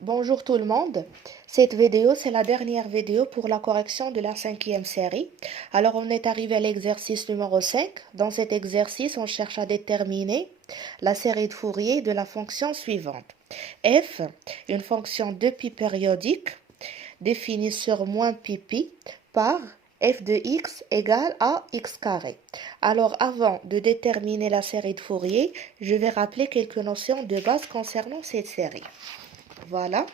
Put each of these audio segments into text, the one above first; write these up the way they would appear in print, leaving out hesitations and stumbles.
Bonjour tout le monde. Cette vidéo, c'est la dernière vidéo pour la correction de la cinquième série. Alors, on est arrivé à l'exercice numéro 5. Dans cet exercice, on cherche à déterminer la série de Fourier de la fonction suivante. F, une fonction de pi périodique définie sur moins pi par f de x égale à x carré. Alors, avant de déterminer la série de Fourier, je vais rappeler quelques notions de base concernant cette série. Voilà.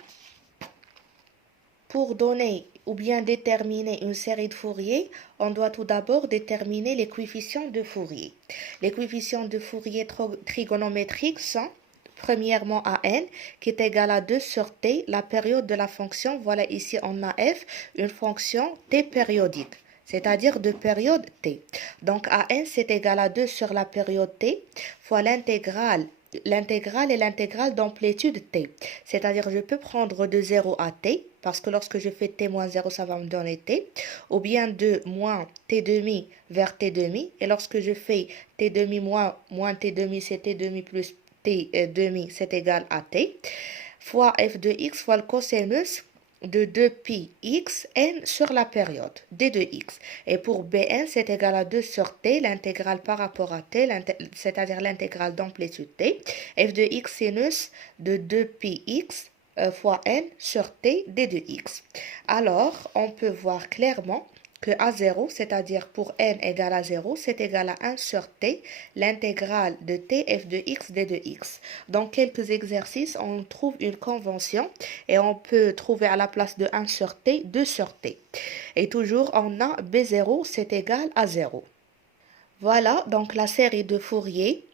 Pour donner ou bien déterminer une série de Fourier, on doit tout d'abord déterminer les coefficients de Fourier. Les coefficients de Fourier trigonométriques sont premièrement an qui est égal à 2 sur t, la période de la fonction. Voilà, ici on a f, une fonction t périodique, c'est-à-dire de période t. Donc an c'est égal à 2 sur la période t fois l'intégrale et l'intégrale d'amplitude t. C'est-à-dire, je peux prendre de 0 à t, parce que lorsque je fais t moins 0, ça va me donner t, ou bien de moins t demi vers t demi, et lorsque je fais t demi moins t demi, c'est t demi plus t demi, c'est égal à t, fois f de x fois le cosinus de 2pi x n sur la période d de x. Et pour bn, c'est égal à 2 sur t, l'intégrale par rapport à t, c'est-à-dire l'intégrale d'amplitude t, f de x sinus de 2pi x fois n sur t d de x. Alors, on peut voir clairement que a0, c'est-à-dire pour n égale à 0, c'est égal à 1 sur t, l'intégrale de t f de x d de x. Dans quelques exercices, on trouve une convention et on peut trouver à la place de 1 sur t, 2 sur t. Et toujours, on a b0, c'est égal à 0. Voilà, donc la série de Fourier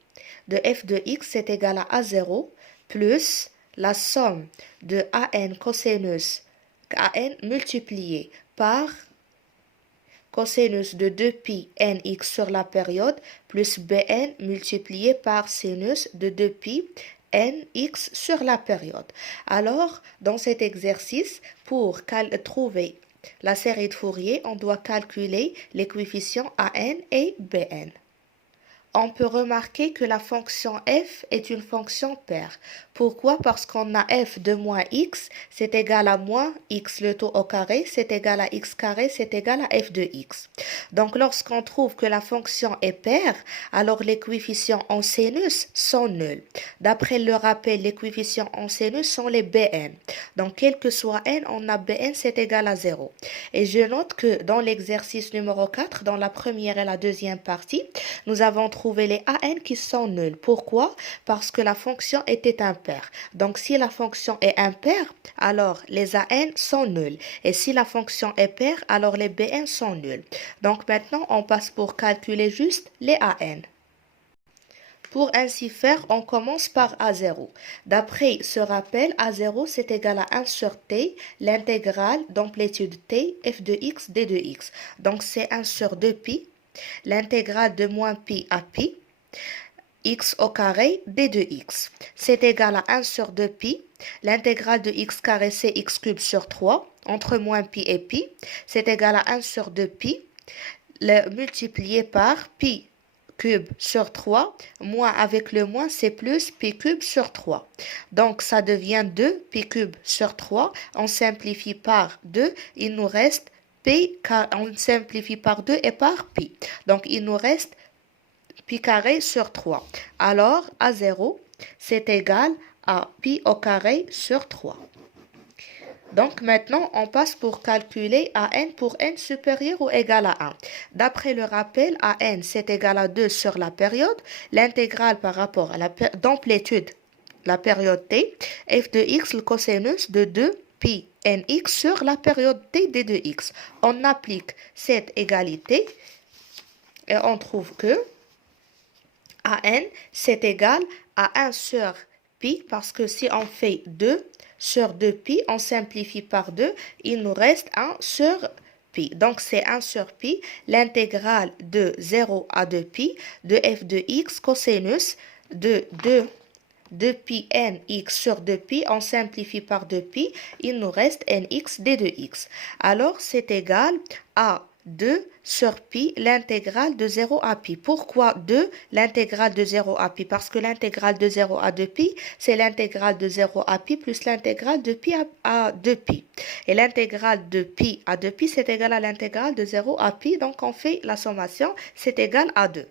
de f de x, c'est égal à a0 plus la somme de an cosinus an multiplié par cosinus de 2pi nx sur la période plus bn multiplié par sinus de 2pi nx sur la période. Alors, dans cet exercice, pour trouver la série de Fourier, on doit calculer les coefficients an et bn. On peut remarquer que la fonction f est une fonction paire. Pourquoi? Parce qu'on a f de moins x, c'est égal à moins x le tout au carré, c'est égal à x carré, c'est égal à f de x. Donc, lorsqu'on trouve que la fonction est paire, alors les coefficients en sinus sont nuls. D'après le rappel, les coefficients en sinus sont les bn. Donc, quel que soit n, on a bn, c'est égal à 0. Et je note que dans l'exercice numéro 4, dans la première et la deuxième partie, nous avons trouvé les an qui sont nuls. Pourquoi? Parce que la fonction était impaire. Donc, si la fonction est impaire, alors les an sont nuls. Et si la fonction est paire, alors les bn sont nuls. Donc, maintenant, on passe pour calculer juste les an. Pour ainsi faire, on commence par A0. D'après ce rappel, A0 c'est égal à 1 sur t, l'intégrale d'amplitude t, f de x, d de x. Donc c'est 1 sur 2pi, l'intégrale de moins pi à pi, x au carré, d de x. C'est égal à 1 sur 2pi, l'intégrale de x carré c'est x cube sur 3, entre moins pi et pi, c'est égal à 1 sur 2pi, multiplié par pi cube sur 3, moins avec le moins, c'est plus pi cube sur 3. Donc, ça devient 2 pi cube sur 3. On simplifie par 2, il nous reste pi, on simplifie par 2 et par pi. Donc, il nous reste pi carré sur 3. Alors, A0, c'est égal à pi au carré sur 3. Donc maintenant, on passe pour calculer an pour n supérieur ou égal à 1. D'après le rappel, an c'est égal à 2 sur la période, l'intégrale par rapport à d'amplitude, la période t, f de x, le cosinus de 2 pi nx sur la période t d de x. On applique cette égalité et on trouve que an c'est égal à 1 sur pi parce que si on fait 2 sur 2pi, on simplifie par 2, il nous reste 1 sur pi. Donc c'est 1 sur pi, l'intégrale de 0 à 2pi de f de x cosinus de 2pi nx sur 2pi, on simplifie par 2pi, il nous reste nx d de x. Alors c'est égal à 2 sur pi, l'intégrale de 0 à pi. Pourquoi 2, l'intégrale de 0 à pi? Parce que l'intégrale de 0 à 2 pi, c'est l'intégrale de 0 à pi plus l'intégrale de pi à 2 pi. Et l'intégrale de pi à 2 pi, c'est égal à l'intégrale de 0 à pi. Donc, on fait la sommation, c'est égal à 2.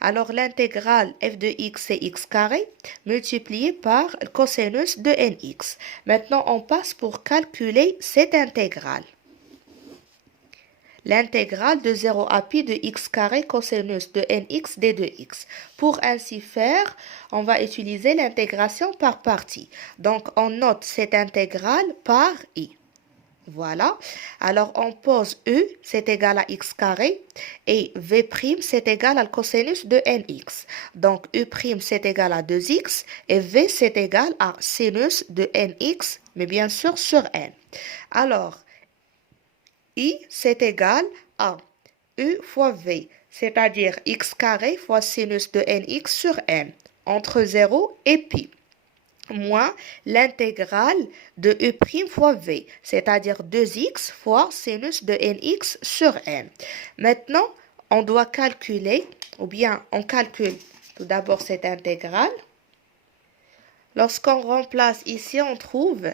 Alors, l'intégrale f de x, c'est x carré, multiplié par le cosinus de nx. Maintenant, on passe pour calculer cette intégrale. L'intégrale de 0 à pi de x carré cosinus de nx d de x. Pour ainsi faire, on va utiliser l'intégration par partie. Donc, on note cette intégrale par i. Voilà. Alors, on pose u, c'est égal à x carré, et v', c'est égal à le cosinus de nx. Donc, u', c'est égal à 2x, et v, c'est égal à sinus de nx, mais bien sûr sur n. Alors, I, c'est égal à U fois V, c'est-à-dire x carré fois sinus de nx sur n, entre 0 et pi, moins l'intégrale de U' fois V, c'est-à-dire 2x fois sinus de nx sur n. Maintenant, on doit calculer, ou bien on calcule tout d'abord cette intégrale. Lorsqu'on remplace ici, on trouve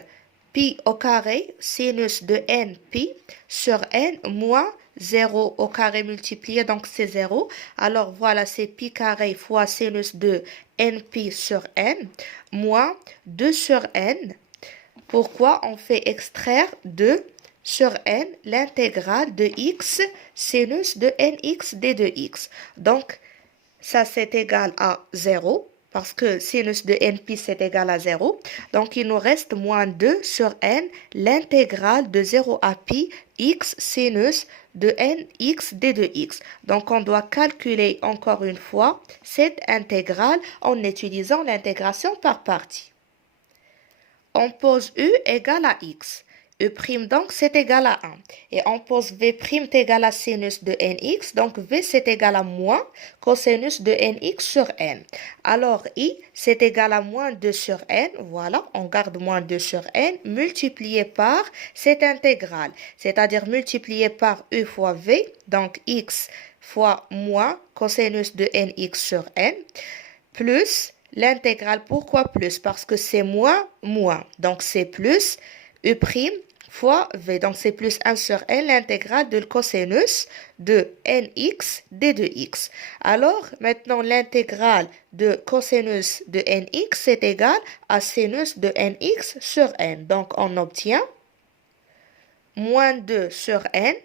pi au carré sinus de n pi sur n moins 0 au carré multiplié, donc c'est 0. Alors voilà, c'est pi carré fois sinus de n pi sur n moins 2 sur n. Pourquoi on fait extraire 2 sur n l'intégrale de x sinus de nx d de x. Donc ça c'est égal à 0. Parce que sinus de npi c'est égal à 0. Donc, il nous reste moins 2 sur n, l'intégrale de 0 à pi, x sinus de nx d de x. Donc, on doit calculer encore une fois cette intégrale en utilisant l'intégration par partie. On pose u égale à x. U' donc c'est égal à 1. Et on pose v' est égal à sinus de nx. Donc v c'est égal à moins cosinus de nx sur n. Alors i c'est égal à moins 2 sur n. Voilà, on garde moins 2 sur n multiplié par cette intégrale. C'est-à-dire multiplié par u fois v. Donc x fois moins cosinus de nx sur n. Plus l'intégrale. Pourquoi plus? Parce que c'est moins. Donc c'est plus u' fois v. Donc, c'est plus 1 sur n, l'intégrale de cosinus de nx d de x. Alors, maintenant, l'intégrale de cosinus de nx est égale à sinus de nx sur n. Donc, on obtient moins 2 sur n.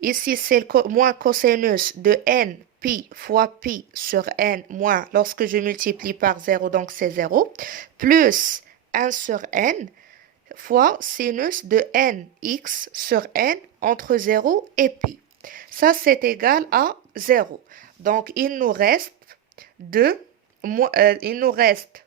Ici, c'est moins cosinus de n pi fois pi sur n moins lorsque je multiplie par 0, donc c'est 0, plus 1 sur n fois sinus de nx sur n entre 0 et pi. Ça, c'est égal à 0. Donc, il nous reste 2. Il nous reste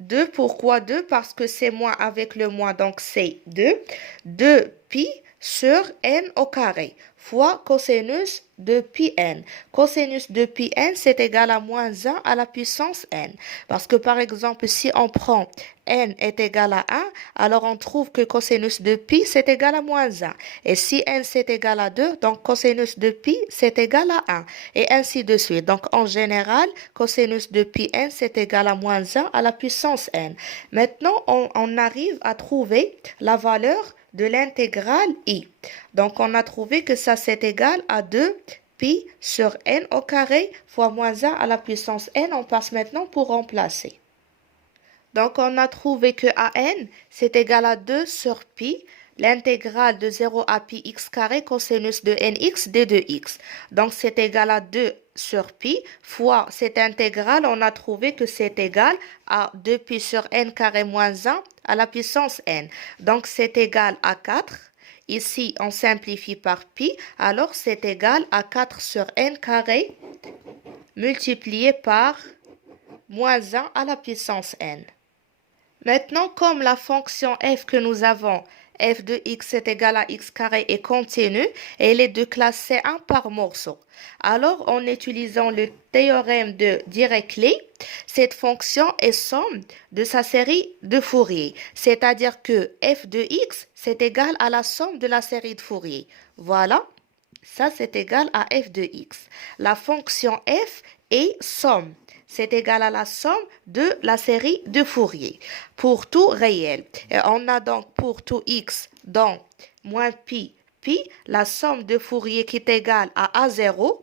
2. Pourquoi 2? Parce que c'est moins avec le moins, donc c'est 2. 2 pi sur n au carré fois cosinus de pi n. Cosinus de pi n, c'est égal à moins 1 à la puissance n. Parce que par exemple, si on prend n est égal à 1, alors on trouve que cosinus de pi, c'est égal à moins 1. Et si n, c'est égal à 2, donc cosinus de pi, c'est égal à 1. Et ainsi de suite. Donc en général, cosinus de pi n, c'est égal à moins 1 à la puissance n. Maintenant, on arrive à trouver la valeur de l'intégrale i. Donc, on a trouvé que ça, c'est égal à 2 pi sur n au carré fois moins 1 à la puissance n. On passe maintenant pour remplacer. Donc, on a trouvé que an, c'est égal à 2 sur pi, l'intégrale de 0 à pi x carré cosinus de nx d de x. Donc, c'est égal à 2 sur pi fois cette intégrale, on a trouvé que c'est égal à 2 pi sur n carré moins 1 à la puissance n. Donc, c'est égal à 4. Ici, on simplifie par pi, alors c'est égal à 4 sur n carré multiplié par moins 1 à la puissance n. Maintenant, comme la fonction f que nous avons f de x est égal à x carré est continue et elle est de classe C1 par morceau. Alors, en utilisant le théorème de Dirichlet, cette fonction est somme de sa série de Fourier, c'est-à-dire que f de x, c'est égal à la somme de la série de Fourier. Voilà, ça c'est égal à f de x. La fonction f est somme. C'est égal à la somme de la série de Fourier pour tout réel. Et on a donc pour tout x dans moins pi, la somme de Fourier qui est égale à A0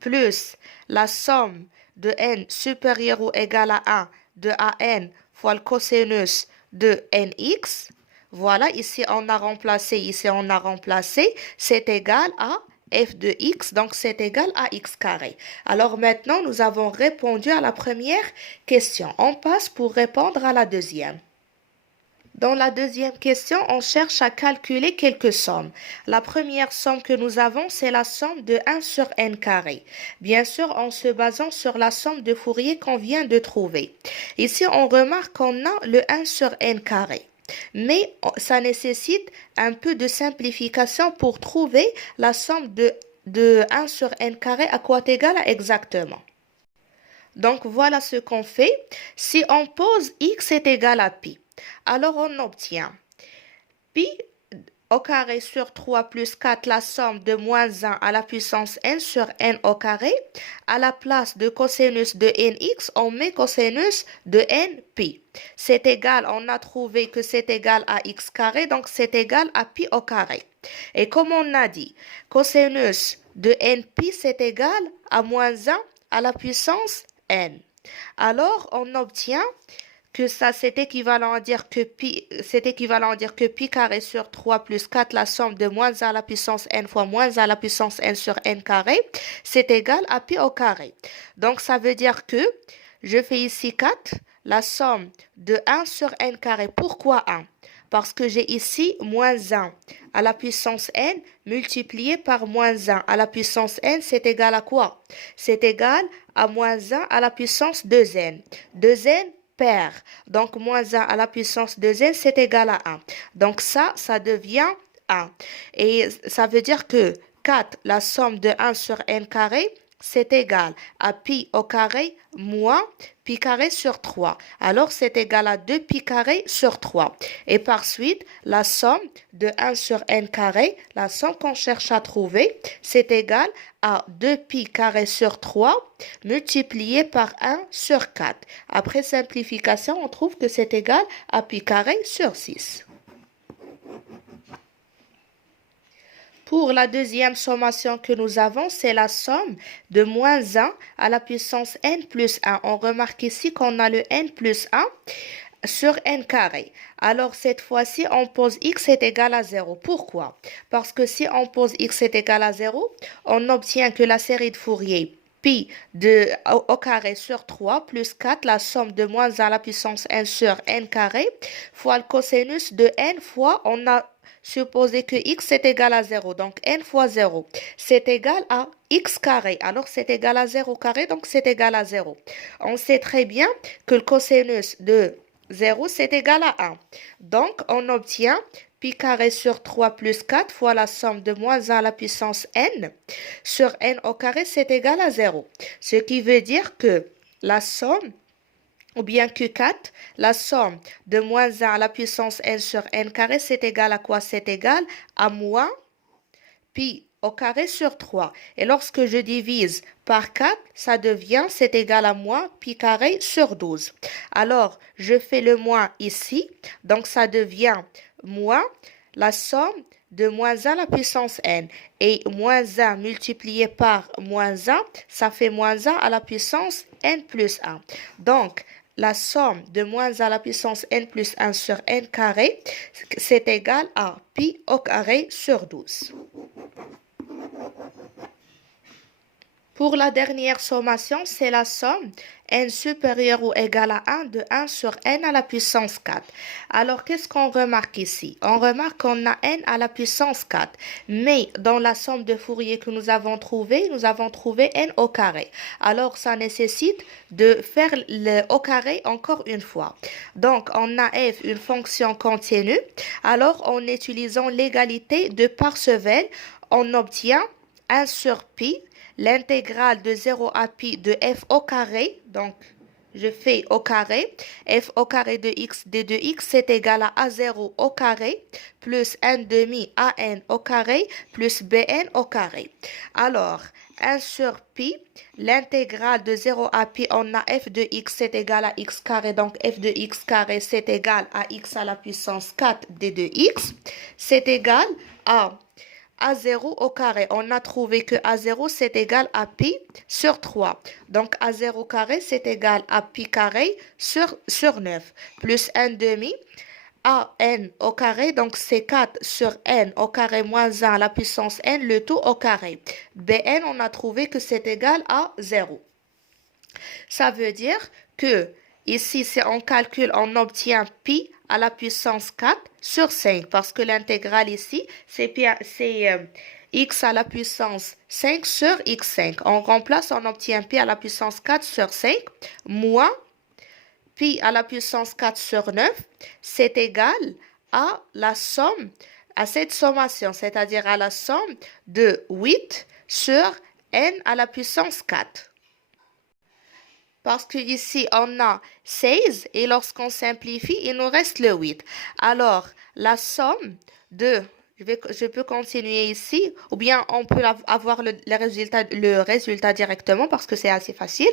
plus la somme de n supérieur ou égal à 1 de an fois le cosinus de nx. Voilà, ici on a remplacé, c'est égal à f de x, donc c'est égal à x carré. Alors maintenant, nous avons répondu à la première question. On passe pour répondre à la deuxième. Dans la deuxième question, on cherche à calculer quelques sommes. La première somme que nous avons, c'est la somme de 1 sur n carré. Bien sûr, en se basant sur la somme de Fourier qu'on vient de trouver. Ici, on remarque qu'on a le 1 sur n carré. Mais ça nécessite un peu de simplification pour trouver la somme de 1 sur n carré à quoi égale exactement. Donc, voilà ce qu'on fait. Si on pose x est égal à pi, alors on obtient pi au carré sur 3 plus 4, la somme de moins 1 à la puissance n sur n au carré. À la place de cosinus de nx, on met cosinus de n pi. C'est égal, on a trouvé que c'est égal à x carré, donc c'est égal à pi au carré. Et comme on a dit, cosinus de n pi, c'est égal à moins 1 à la puissance n. Alors, on obtient que ça, c'est équivalent à dire que pi carré sur 3 plus 4, la somme de moins 1 à la puissance n fois moins 1 à la puissance n sur n carré, c'est égal à pi au carré. Donc, ça veut dire que je fais ici 4, la somme de 1 sur n carré. Pourquoi 1? Parce que j'ai ici moins 1 à la puissance n multiplié par moins 1 à la puissance n, c'est égal à quoi? C'est égal à moins 1 à la puissance 2n. 2n pair. Donc, moins 1 à la puissance 2n, c'est égal à 1. Donc, ça devient 1. Et ça veut dire que 4, la somme de 1 sur n carré, c'est égal à pi au carré moins pi carré sur 3. Alors, c'est égal à 2 pi carré sur 3. Et par suite, la somme de 1 sur n carré, la somme qu'on cherche à trouver, c'est égal à 2 pi carré sur 3 multiplié par 1 sur 4. Après simplification, on trouve que c'est égal à pi carré sur 6. Pour la deuxième sommation que nous avons, c'est la somme de moins 1 à la puissance n plus 1. On remarque ici qu'on a le n plus 1 sur n carré. Alors, cette fois-ci, on pose x est égal à 0. Pourquoi? Parce que si on pose x est égal à 0, on obtient que la série de Fourier pi au carré sur 3 plus 4, la somme de moins 1 à la puissance n sur n carré, fois le cosinus de n fois, on a supposé que x est égal à 0, donc n fois 0, c'est égal à x carré. Alors, c'est égal à 0 carré, donc c'est égal à 0. On sait très bien que le cosinus de 0, c'est égal à 1. Donc, on obtient pi carré sur 3 plus 4 fois la somme de moins 1 à la puissance n sur n au carré, c'est égal à 0. Ce qui veut dire que la somme, ou bien que 4, la somme de moins 1 à la puissance n sur n carré, c'est égal à quoi? C'est égal à moins pi au carré sur 3. Et lorsque je divise par 4, ça devient, c'est égal à moins pi carré sur 12. Alors, je fais le moins ici, donc ça devient moins la somme de moins 1 à la puissance n. Et moins 1 multiplié par moins 1, ça fait moins 1 à la puissance n plus 1. Donc, la somme de moins 1 à la puissance n plus 1 sur n carré, c'est égal à pi au carré sur 12. Pour la dernière sommation, c'est la somme n supérieur ou égal à 1 de 1 sur n à la puissance 4. Alors, qu'est-ce qu'on remarque ici? On remarque qu'on a n à la puissance 4, mais dans la somme de Fourier que nous avons trouvé n au carré. Alors, ça nécessite de faire le au carré encore une fois. Donc, on a f une fonction continue. Alors, en utilisant l'égalité de Parseval, on obtient 1 sur pi, l'intégrale de 0 à pi de f au carré, donc je fais au carré, f au carré de x de x, c'est égal à a0 au carré, plus n demi an au carré, plus bn au carré. Alors, 1 sur pi, l'intégrale de 0 à pi, on a f de x, c'est égal à x carré, donc f de x carré, c'est égal à x à la puissance 4 de x, c'est égal à a0 au carré. On a trouvé que a0 c'est égal à pi sur 3. Donc a0 carré c'est égal à pi carré sur 9. Plus n demi a n au carré. Donc c'est 4 sur n au carré moins 1 à la puissance n, le tout au carré. Bn on a trouvé que c'est égal à 0. Ça veut dire que ici, si on calcule, on obtient pi à la puissance 4 sur 5, parce que l'intégrale ici, c'est x à la puissance 5 sur x5. On remplace, on obtient pi à la puissance 4 sur 5, moins pi à la puissance 4 sur 9, c'est égal à la somme, à cette sommation, c'est-à-dire à la somme de 8 sur n à la puissance 4. Parce qu'ici, on a 16 et lorsqu'on simplifie, il nous reste le 8. Alors, la somme de, je peux continuer ici, ou bien on peut avoir le résultat directement parce que c'est assez facile.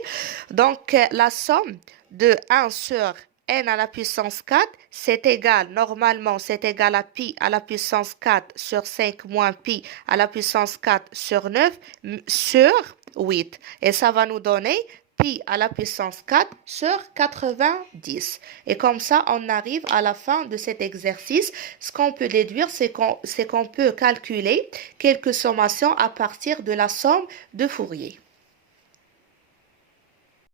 Donc, la somme de 1 sur n à la puissance 4, c'est égal, normalement, c'est égal à pi à la puissance 4 sur 5 moins pi à la puissance 4 sur 9 sur 8. Et ça va nous donner pi à la puissance 4 sur 90. Et comme ça, on arrive à la fin de cet exercice. Ce qu'on peut déduire, c'est qu'on peut calculer quelques sommations à partir de la somme de Fourier.